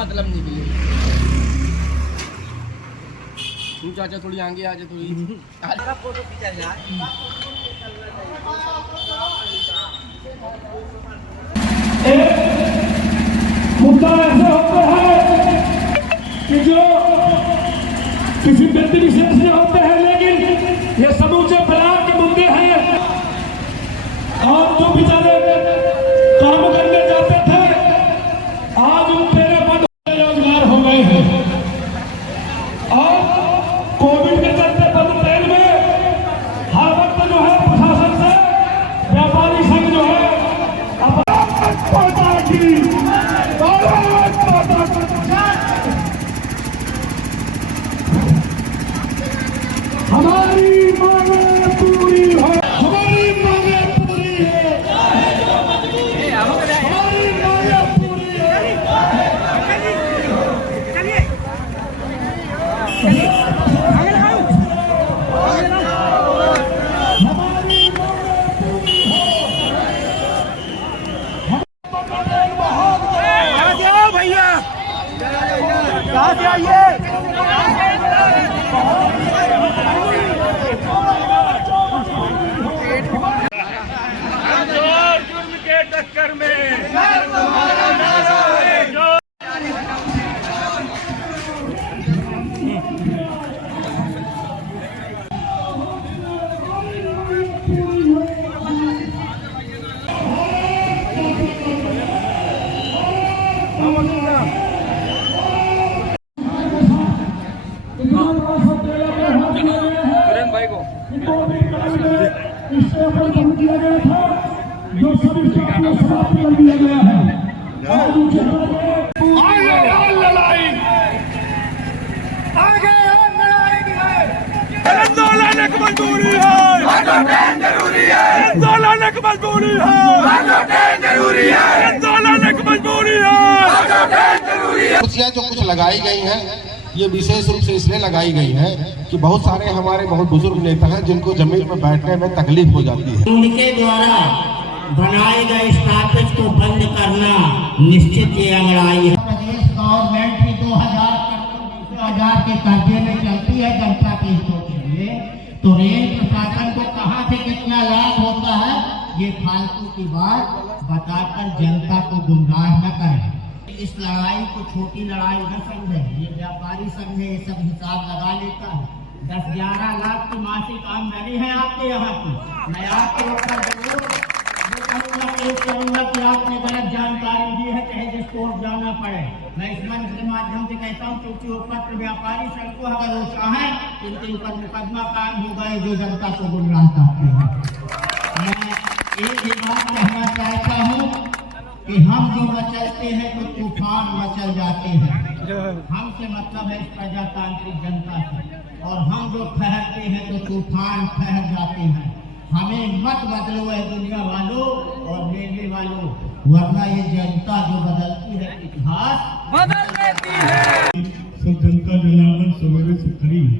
मतलब निकले। तू चाचा थोड़ी आगे आ जा, थोड़ी फोटो खींचा जाए। मुद्दा ऐसे होते हैं कि जो किसी व्यक्ति विशेष में होते हैं, लेकिन ये समूचे ब्लॉक के मुद्दे हैं। और जो बेचारे काम करने जाते थे, आज उन तेरे पद रोजगार हो गए हैं। और कोविड के चलते बंद ट्रेन में हर वक्त जो है प्रशासन से व्यापारी संघ जो है हमारी मांगे पूरी हो, हमारी मांगे पूरी है, हमारी मांगे पूरी है। चलिए भैया कहाँ से आइए। जुर्म के टक्कर में भाई को इससे ऊपर बंद किया गया था, जो सभी को समाप्त कर दिया गया है। लड़ाई आगे आंदोलन की मजबूरी है, जरूरी है आंदोलन की मजबूरी है, जरूरी है आंदोलन की मजबूरी है। कुर्सियां जो कुछ लगाई गई हैं, ये विशेष रूप से इसलिए लगाई गई है कि बहुत सारे हमारे बहुत बुजुर्ग नेता हैं जिनको जमीन में बैठने में तकलीफ हो जाती है। उनके द्वारा बनाए गए स्टॉपेज को बंद करना निश्चित ये अंगड़ाई है। प्रदेश गवर्नमेंट भी 2000 के कर्जे में चलती है जनता के हितों के लिए, तो रेल प्रशासन को कहाँ से कितना लाभ होता है, ये फालतू की बात बताकर जनता को गुमराह न करें। इस लड़ाई को छोटी लड़ाई न समझे, ये व्यापारी संघ है, ये सब हिसाब लगा लेता है। 10-11 लाख की मासिक आमदनी है आपके यहाँ की। मैं आपके ऊपर जरूर कहूँगा कि आपने गलत जानकारी दी है, चाहे जिस कोर्ट जाना पड़े। मैं इस मंच के माध्यम से कहता हूँ, क्योंकि वो पत्र व्यापारी संघ को अगर वो चाहे इनके ऊपर मुकदमा कायम हो गए जो जनता को गुमराह करते हैं। मैं एक ही बात कहना चाहता हूँ कि हम जो मचलते हैं तो तूफान मचल जाते हैं। हमसे मतलब है इस प्रजातांत्रिक जनता से, और हम जो ठहरते हैं तो तूफान ठहर जाते हैं। हमें मत बदलो है दुनिया वालों और रेलवे वालों, वरना ये जनता जो बदलती है इतिहास बदल देती है। सब जनता जनार्दन सवेरे से खड़ी है।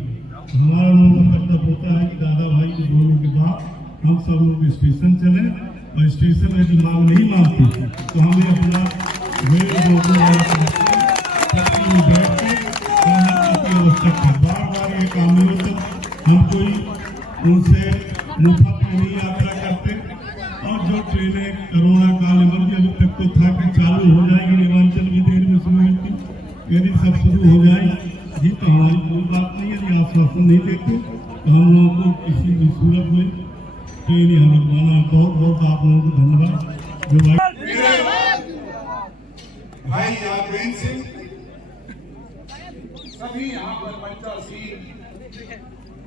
हमारा लोगों का कर्तव्य होता है कि दादा भाई के बोलने के बाद हम सब लोग स्टेशन चले, और स्टेशन में जो मांग नहीं मानती तो हमें अपना बैठ के आवश्यक है। बार बार ये काम नहीं होता, हम कोई उनसे मुफ्त में नहीं यात्रा करते। और जो ट्रेनें कोरोना काल में अभी तक तो था कि चालू हो जाएगी, निमांचल भी देर में शुरू हुई थी, यदि सब शुरू हो जाए जी तो हमारी कोई बात नहीं। यदि आश्वासन नहीं देते तो हम लोगों को किसी भी सूरत में ट्रेन यहाँ लगवाना। बहुत बहुत आप लोगों को धन्यवाद। जो भाई यादवेंद्र सिंह, सभी यहाँ पर मंचासीन,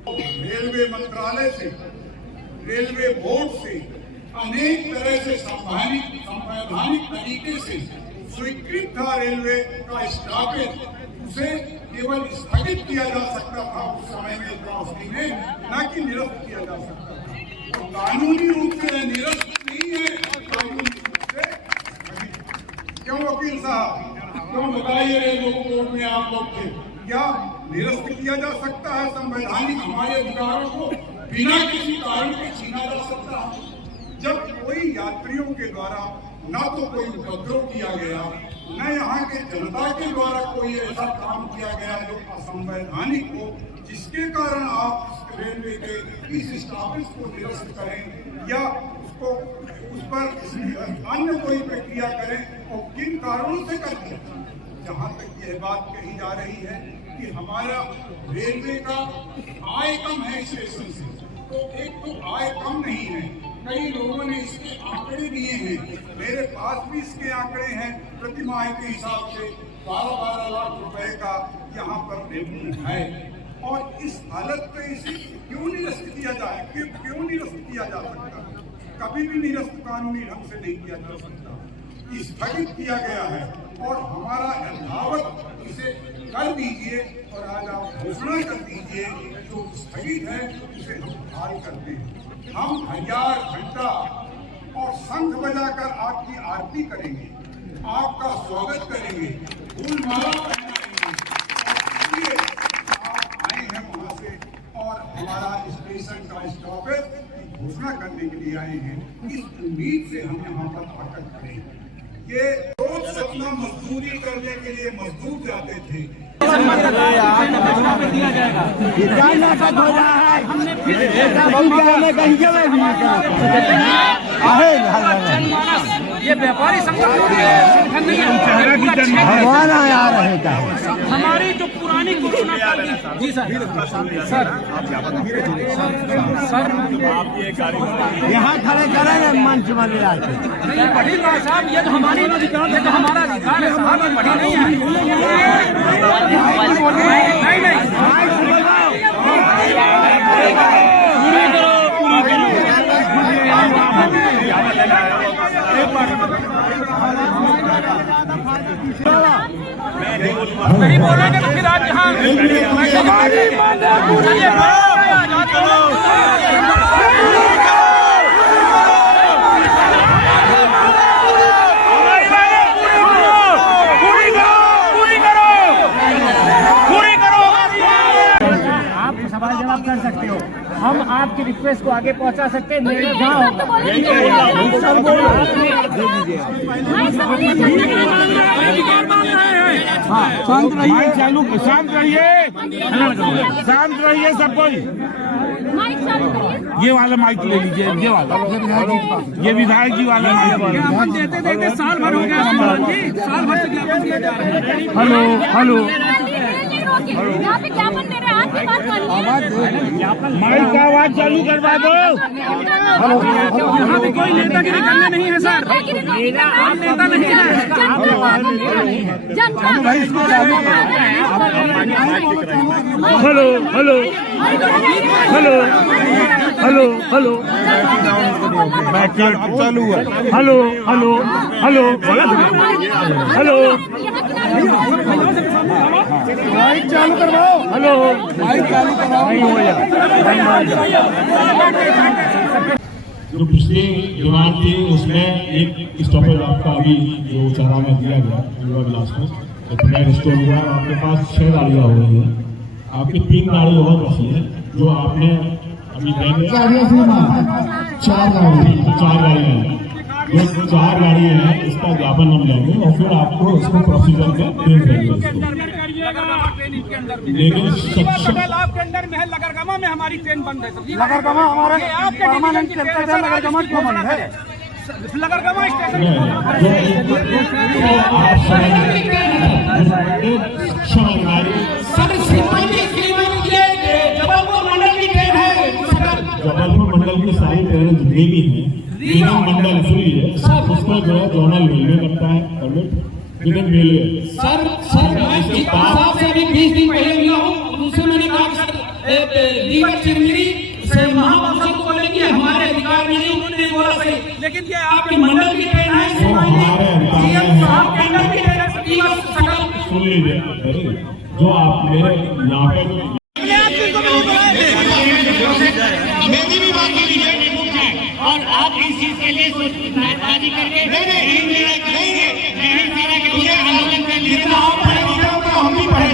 रेलवे मंत्रालय से, रेलवे बोर्ड से अनेक तरह से संवैधानिक तरीके से स्वीकृत था रेलवे का स्टॉपेज, उसे केवल स्थगित किया जा सकता था उस समय में त्रासदी में, न कि निरस्त किया जा सकता था। तो कानूनी रूप से निरस्त नहीं है, कानूनी रूप से क्यों वकील साहब, क्यों बताइए रेलवे कोर्ट में आप लोग थे, क्या निरस्त किया जा सकता है? संवैधानिक हमारे अधिकारों को बिना किसी कारण के छीना जा सकता है? जब कोई यात्रियों के द्वारा न तो कोई उपद्रव किया गया, न यहाँ के जनता के द्वारा कोई ऐसा काम किया गया जो असंवैधानिक हो, जिसके कारण आप रेलवे के इस स्टॉपेज को निरस्त करें या उसको उस पर अन्य कोई प्रक्रिया करें, और किन कारणों से कर दिया। जहाँ तक यह बात कही जा रही है कि हमारा रेलवे का आय कम है स्टेशन से, तो एक तो आय कम नहीं है, कई लोगों ने इसके आंकड़े दिए हैं, मेरे पास भी इसके आंकड़े हैं। प्रतिमाह के हिसाब से 12-12 लाख रुपए का यहाँ पर रेवेन्यू है, और इस हालत में इसे क्यों निरस्त किया जाए, क्यों निरस्त किया जा सकता? कभी भी निरस्त कानूनी ढंग से नहीं किया जा सकता, स्थगित किया गया है, और हमारा यथावत इसे कर दीजिए, और आज आप घोषणा कर दीजिए जो स्थगित है उसे हम बहाल करते हैं। हम 1000 घंटा और शंख बजाकर आपकी आरती करेंगे, आपका स्वागत करेंगे, फूल माला पहनाएंगे। आप आए हैं वहां से और हमारा स्टेशन का स्टॉपेज की घोषणा करने के लिए आए हैं, इस उम्मीद से हम यहाँ पर आकर खड़े हैं। ये रोज सपना मजदूरी करने के लिए मजदूर जाते थे। ये व्यापारी संगठन नहीं है, हमारी जो पुरानी कोरोना जी सर यहाँ खड़े करेंगे मंच बने नहीं पढ़ी साहब, ये तो हमारी ये तो हमारा अधिकार है साहब, ये पढ़ी नहीं है। नहीं नहीं बोलेंगे तो फिर आप यहाँ सवाल जवाब कर सकते हो, हम आपकी रिक्वेस्ट को आगे पहुंचा सकते हैं। मेरे शांत रहिए सब कोई। ये वाला माइक ले लीजिए, ये वाला, ये विधायक जी वाला माइक देते देते साल भर हो गया जी, साल भर से ज्ञापन दिया जा रहा है। हेलो हेलो, यहाँ पे ज्ञापन दे रहे हैं, आपकी बात करनी है। माइक का आवाज चालू करवा दो। यहाँ पे कोई नेतागिरी करने नहीं है सर, आप नेता नहीं है। Hello hello hello hello hello, चालू है। Hello hello hello hello, mike चालू करवाओ। हेलो माइक चालू करवाओ। नहीं हो यार, जो पिछली डिमांड थी उसमें एक स्टॉपेज आपका अभी जो चारा में दिया गया युवा विलास में, तो फ्लैट स्टोर हुआ, आपके पास 6 गाड़ियाँ हो गई हैं, आपकी 3 गाड़ी और बची है जो आपने अभी देंगे। 4 गाड़ियाँ हैं, जो 4 गाड़ियाँ हैं इसका ज्ञापन हम लेंगे और फिर आपको इसको प्रोसीजर में दे देंगे। लेकिन तालाब के अंदर में है, लगरगमा में हमारी ट्रेन बंद है सर। लगरगमा हमारा परमानेंट चलता है, लगरगमा क्यों बंद है? लगरगमा स्टेशन जबलपुर मंडल की ट्रेन है, जबलपुर मंडल की सारी ट्रेनें जितनी भी हैं, रीजन मंडल फ्री है, उसको जो है जोनल रेलवे करता है परमिट, रीजन रेलवे। सर साहब से अभी 20 दिन पहले मिला हूँ, उनसे मैंने कहा सर दीपक चिरमिरी से महापौर को बोले कि हमारे अधिकार में नहीं, उन्होंने नहीं बोला सही, लेकिन ये आपके मंडल की ट्रेन है, साहब के अंडर की ट्रेन है। सुन लीजिए, जो आप मेरे यहाँ पे मेरी भी बात के लिए और आप इस चीज के लिए नाराजगी करके नहीं सारा के आंदोलन कर लिए हम भी पढ़े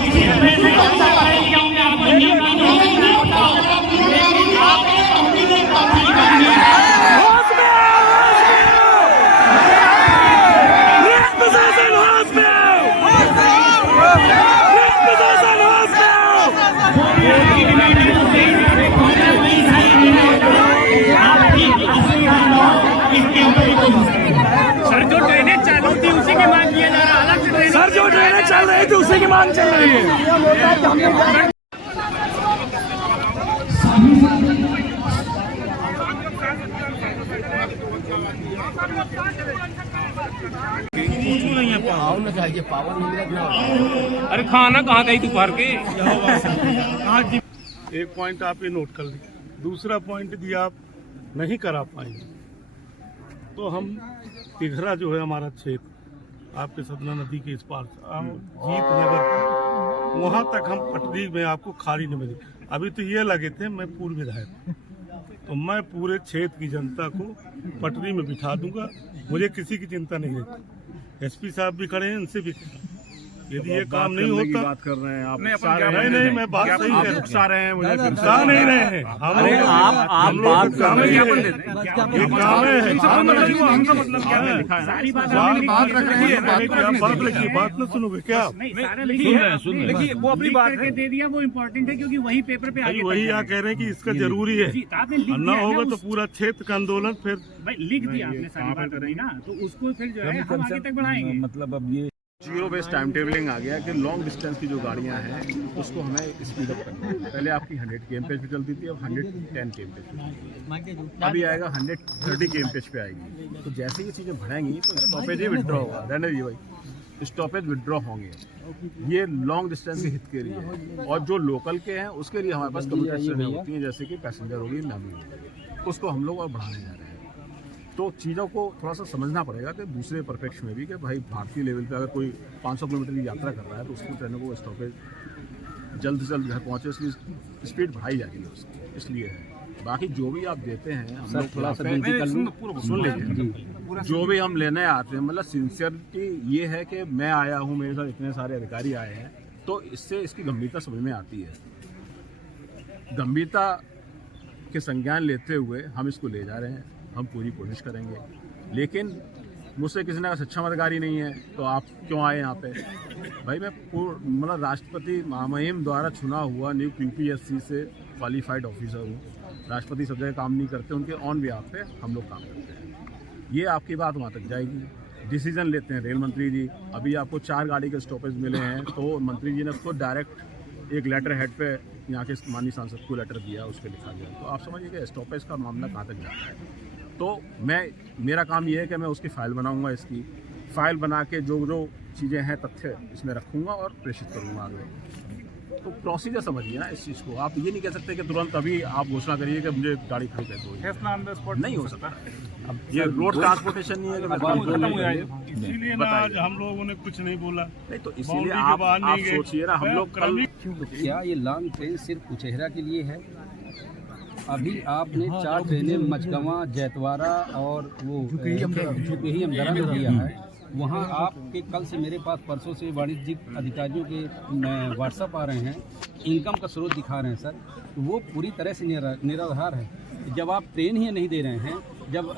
की मांग चल रही है। अरे खाना कहाँ गई दोपहर के? एक पॉइंट आप ये नोट कर लीजिए, दूसरा पॉइंट यदि आप नहीं करा पाएंगे तो हम तिघरा जो है हमारा क्षेत्र आपके सतना नदी के इस पार जीत नगर वहाँ तक हम पटरी में आपको खाली नहीं मिली। अभी तो ये लगे थे मैं पूर्व विधायक, तो मैं पूरे क्षेत्र की जनता को पटरी में बिठा दूंगा, मुझे किसी की चिंता नहीं रहती। एसपी साहब भी खड़े हैं, इनसे भी यदि ये काम नहीं होता बात कर रहे हैं आप नहीं मैं बात सही है, उकसा रहे हैं मुझे उकसा नहीं रहे हैं हम लोग काम है बात लिखिए, बात न सुनोगे क्या? देखिए वो अपनी बात दे दिया, वो इम्पोर्टेंट है क्योंकि वही पेपर पे आगे वही यहाँ कह रहे हैं कि इसका जरूरी है, न होगा तो पूरा क्षेत्र का आंदोलन फिर लिख दिया आपने सारी बात कर रही ना, तो उसको फिर जो है हम आगे तक बढ़ाएंगे। मतलब अब ये जीरो बेस टाइम टेबलिंग आ गया कि लॉन्ग डिस्टेंस की जो गाड़ियां हैं उसको हमें स्पीड अप करना है। पहले आपकी 100 kmph पे चलती थी, अब 110 kmph पे, अभी आएगा 130 kmph पे आएगी। तो जैसे ये चीज़ें बढ़ेंगी तो स्टॉपेज ही विड्रॉ होगा, रहने जी भाई, स्टॉपेज विड्रॉ होंगे। ये लॉन्ग डिस्टेंस के हित के लिए, और जो लोकल के हैं उसके लिए हमारे पास कम्युनिटी ट्रेनें होती हैं, जैसे कि पैसेंजर होगी, मेमू होगी, उसको हम लोग और बढ़ाने जा रहे हैं। तो चीज़ों को थोड़ा सा समझना पड़ेगा कि दूसरे परिप्रेक्ष्य में भी कि भाई भारतीय लेवल पे अगर कोई 500 किलोमीटर की यात्रा कर रहा है तो उसकी ट्रेनों को स्टॉपेज जल्द से जल्द घर पहुँचे, उसकी स्पीड बढ़ाई जाएगी उसकी, इसलिए है। बाकी जो भी आप देते हैं हम लोग थोड़ा सा सुन लीजिए, जो भी हम लेने आते हैं, मतलब सिंसियरिटी ये है कि मैं आया हूँ, मेरे साथ इतने सारे अधिकारी आए हैं, तो इससे इसकी गंभीरता समझ में आती है। गंभीरता के संज्ञान लेते हुए हम इसको ले जा रहे हैं, हम पूरी कोशिश करेंगे। लेकिन मुझसे किसी ने कहा सक्षम अधिकारी नहीं है तो आप क्यों आए यहाँ पे? भाई मैं मतलब राष्ट्रपति महामहिम द्वारा चुना हुआ नियुक्त यूपीएससी से क्वालिफाइड ऑफिसर हूँ। राष्ट्रपति सब जगह काम नहीं करते, उनके ऑन बिहाफ पे हम लोग काम करते हैं। ये आपकी बात वहाँ तक जाएगी। डिसीजन लेते हैं रेल मंत्री जी, अभी आपको 4 गाड़ी के स्टॉपेज मिले हैं, तो मंत्री जी ने उसको डायरेक्ट एक लेटर हेड पे यहाँ के माननीय सांसद को लेटर दिया, उस पर लिखा गया। तो आप समझिए कि स्टॉपेज का मामला कहाँ तक जाता है। तो मेरा काम ये है कि मैं उसकी फ़ाइल बनाऊंगा, इसकी फ़ाइल बना के जो जो चीज़ें हैं तथ्य इसमें रखूंगा और प्रेषित करूंगा आगे। तो प्रोसीजर समझिए ना इस चीज़ को। आप ये नहीं कह सकते कि तुरंत अभी आप घोषणा करिए कि मुझे गाड़ी खड़ी कर दो, नहीं हो सकता। अब ये रोड ट्रांसपोर्टेशन नहीं है कि इसीलिए ना आज हम लोगों ने कुछ नहीं बोला, नहीं तो इसीलिए आप सोचिए ना, हम लोग कल क्या ये लॉन्ग ट्रेन सिर्फ कुचेहरा के लिए है? अभी आपने 4 ट्रेनें मचगवा, जैतवारा और वो झुकेही अमदरा में दिया है। वहाँ आपके कल से मेरे पास परसों से वाणिज्यिक अधिकारियों के व्हाट्सएप आ रहे हैं, इनकम का स्रोत दिखा रहे हैं सर, तो वो पूरी तरह से निराधार है। जब आप ट्रेन ही नहीं दे रहे हैं, जब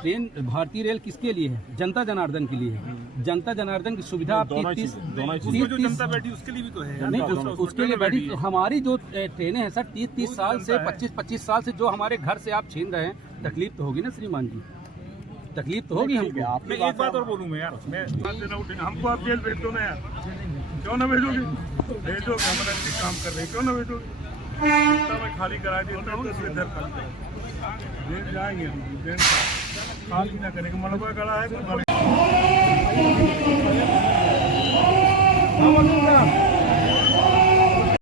ट्रेन भारतीय रेल किसके लिए है? जनता जनार्दन के लिए है। जनता जनार्दन की सुविधा आप 30 जनता बैठी उसके लिए भी तो है नहीं, उसके लिए बैठी। हमारी जो ट्रेनें हैं सर 30 साल से 25 साल से जो हमारे घर से आप छीन रहे हैं, तकलीफ तो होगी ना श्रीमान जी, तकलीफ तो होगी हमको। मैं एक बात और बोलूँ मैं यार, हमको आप जेल भेज दो ना यार, क्यों ना भेजोगे? भेजोगे, हमारा अच्छी काम कर रहे हैं, क्यों ना भेजोगे? मैं खाली करा दी जेल जाएंगे, जेल खाली ना करेंगे, मलबा गड़ा है।